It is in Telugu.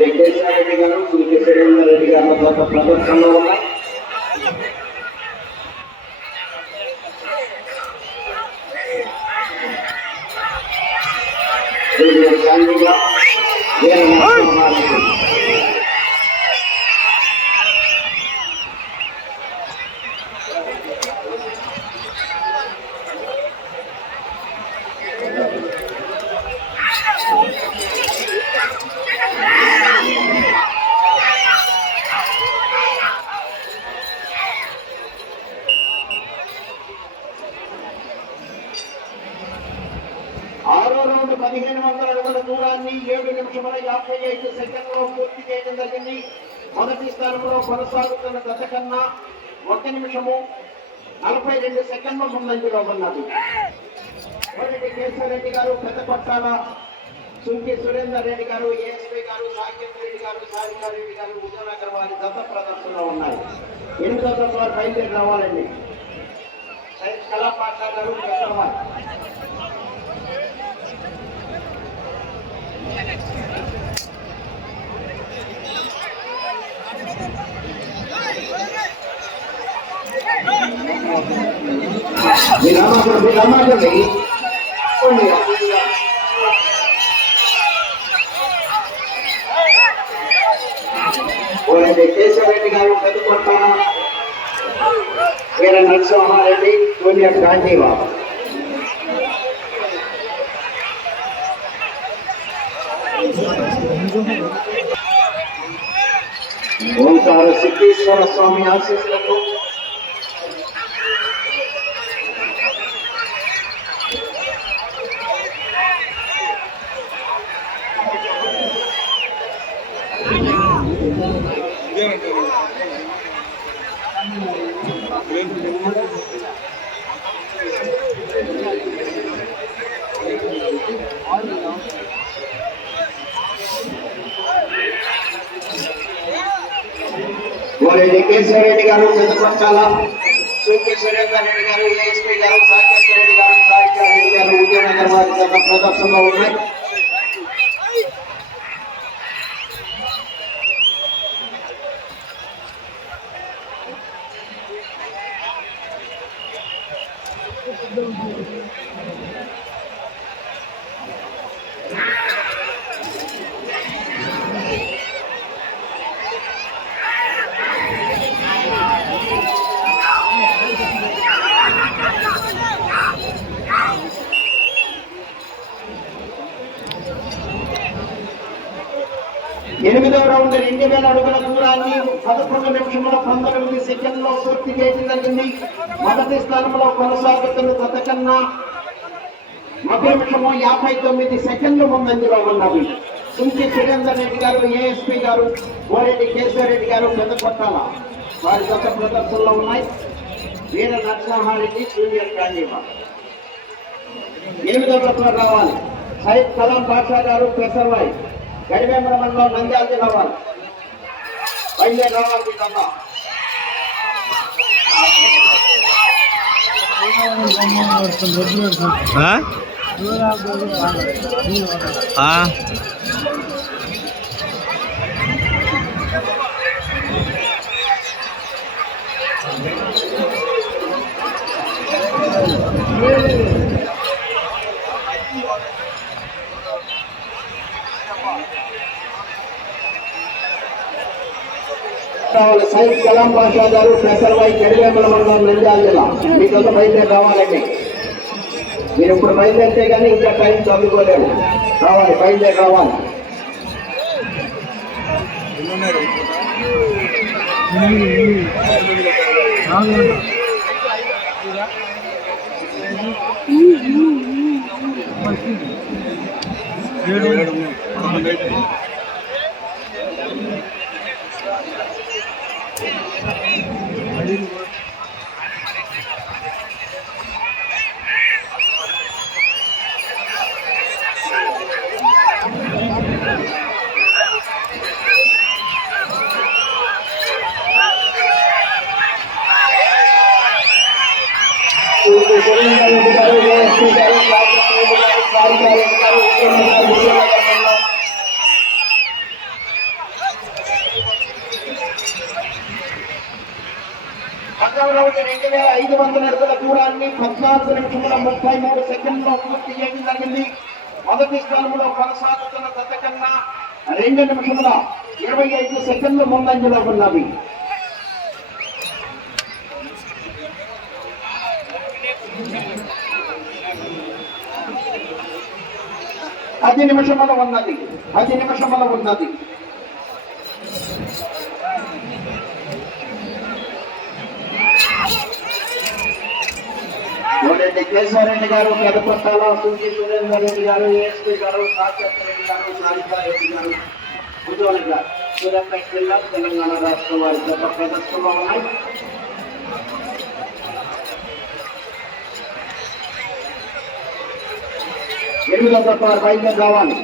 వెంకటేశ్వరరెడ్డి గారు సునీత సురేందర్ రెడ్డి గారు ప్రదర్శనలో ఉన్నాయి. ఆరో రౌండ్ 1500 అడుగుల దూరాన్ని 7 నిమిషముల 55 సెకండ్లలో పూర్తి చేయడం జరిగింది. మొదటి స్థానంలో కొనసాగుతున్న గత కన్నా 1 నిమిషము 42 సెకండ్ల ముందంజలో ఉన్నది. మొదటి కేశవరెడ్డి గారు, పెద్దపట్టాల సుంకి సురేందర్ రెడ్డి గారు, ఏఎస్పీ గారు, సాకేత్ రెడ్డి గారు, సారికారెడ్డి గారు, ఉదయనగర్ వారి గత ప్రదర్శనలో ఉన్నాయి. 8వ జత వారు బయలుదేరి రావాలండి. సైన్స్ కళాపాఠ గారు పెద్దవారు కేశవరెడ్డి గారు, పెద్దకొట్టాల వీర నరసింహారెడ్డి, జూనియర్ గాంధీబాబు. ఓంకార సిద్ధేశ్వర స్వామి ఆశీస్సులతో కేశవరెడ్డి గారు, పెద్దకొట్టాల సుంకి సురేందర్ రెడ్డి గారు, ఏఎస్పీ గారు, సాకేత్ రెడ్డి గారు, సారికారెడ్డి గారు, ఉదయనగర్ వారి గత ప్రదర్శనలో ఉన్నాయి. ఎనిమిదవ రౌండ్ 2000 అడుగుల దూరాన్ని 11 నిమిషముల 19 సెకండ్లో పూర్తి చేయడం జరిగింది. మొదటి స్థానంలో కొనసాగుతున్న గత కన్నా 1 నిమిషము 59 సెకండ్లు ముందంజలో ఉన్నది. సుంకి సురేందర్ రెడ్డి గారు, ఏఎస్పీ గారు, కోరెడ్డి కేశవరెడ్డి గారు, పెద్దకొట్టాల వారి గత ప్రదర్శనలో ఉన్నాయి. వీర నరసింహారెడ్డి, జూనియర్ గాంధీబాబు. 8వ రౌండ్ రావాలి. సైద్ కలాం బాషా గారు, పెసర్వాయి, గడివేమల మండలం, నంద్యాల జిల్లా వారు బయలుదేరి రావాలి. సైద్ కలాం బాషా గారు, పెసర్వాయి, గడివేమల మండలం, నంద్యాల జిల్లా. మీకు ఒక బయలుదేరి రావాలండి. మీరు ఇప్పుడు బయలుదేరితే కానీ ఇంకా టైం చదువుకోలేము. రావాలి, బయలుదేరి రావాలి. 500 అడుగుల దూరాన్ని 14 నిమిషముల 33 సెకండ్లో పూర్తి చేయడం జరిగింది. మొదటి స్థానంలో కొనసాగుతున్న జత కన్నా 2 నిమిషముల 25 సెకండ్లు ముందంజలో ఉన్నది. పది నిమిషముల ఉన్నది. కేశవరెడ్డి గారు, పెదపట్టాల సూచి సురేందర్ రెడ్డి గారు, ఏఎస్పీ గారు, సాకేశ్వర రెడ్డి గారు, సారికారెడ్డి గారు, ఉజ్వల్ గారు, సూర్యాపేట జిల్లా, తెలంగాణ రాష్ట్రం వారి గత ప్రదర్శనలో ఉన్నాయి. ఎనిమిదో తప్ప బయట కావాలి.